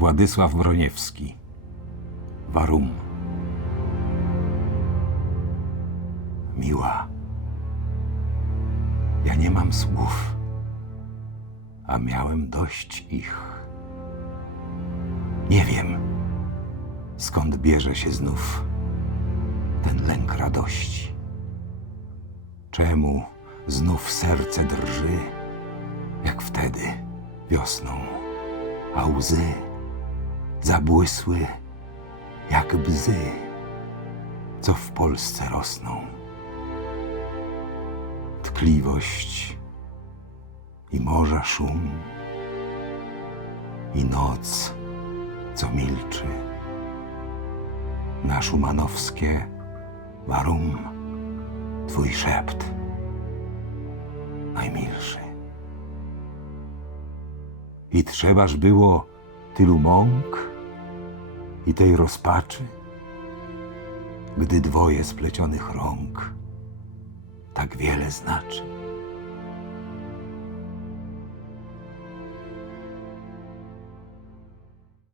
Władysław Broniewski. Warum. Miła. Ja nie mam słów, a miałem dość ich. Nie wiem, skąd bierze się znów ten lęk radości. Czemu znów serce drży, jak wtedy wiosną, a łzy zabłysły jak bzy, co w Polsce rosną. Tkliwość i morza szum, i noc, co milczy. Na szumanowskie warum, twój szept najmilszy. I trzebaż było tylu mąk i tej rozpaczy, gdy dwoje splecionych rąk tak wiele znaczy.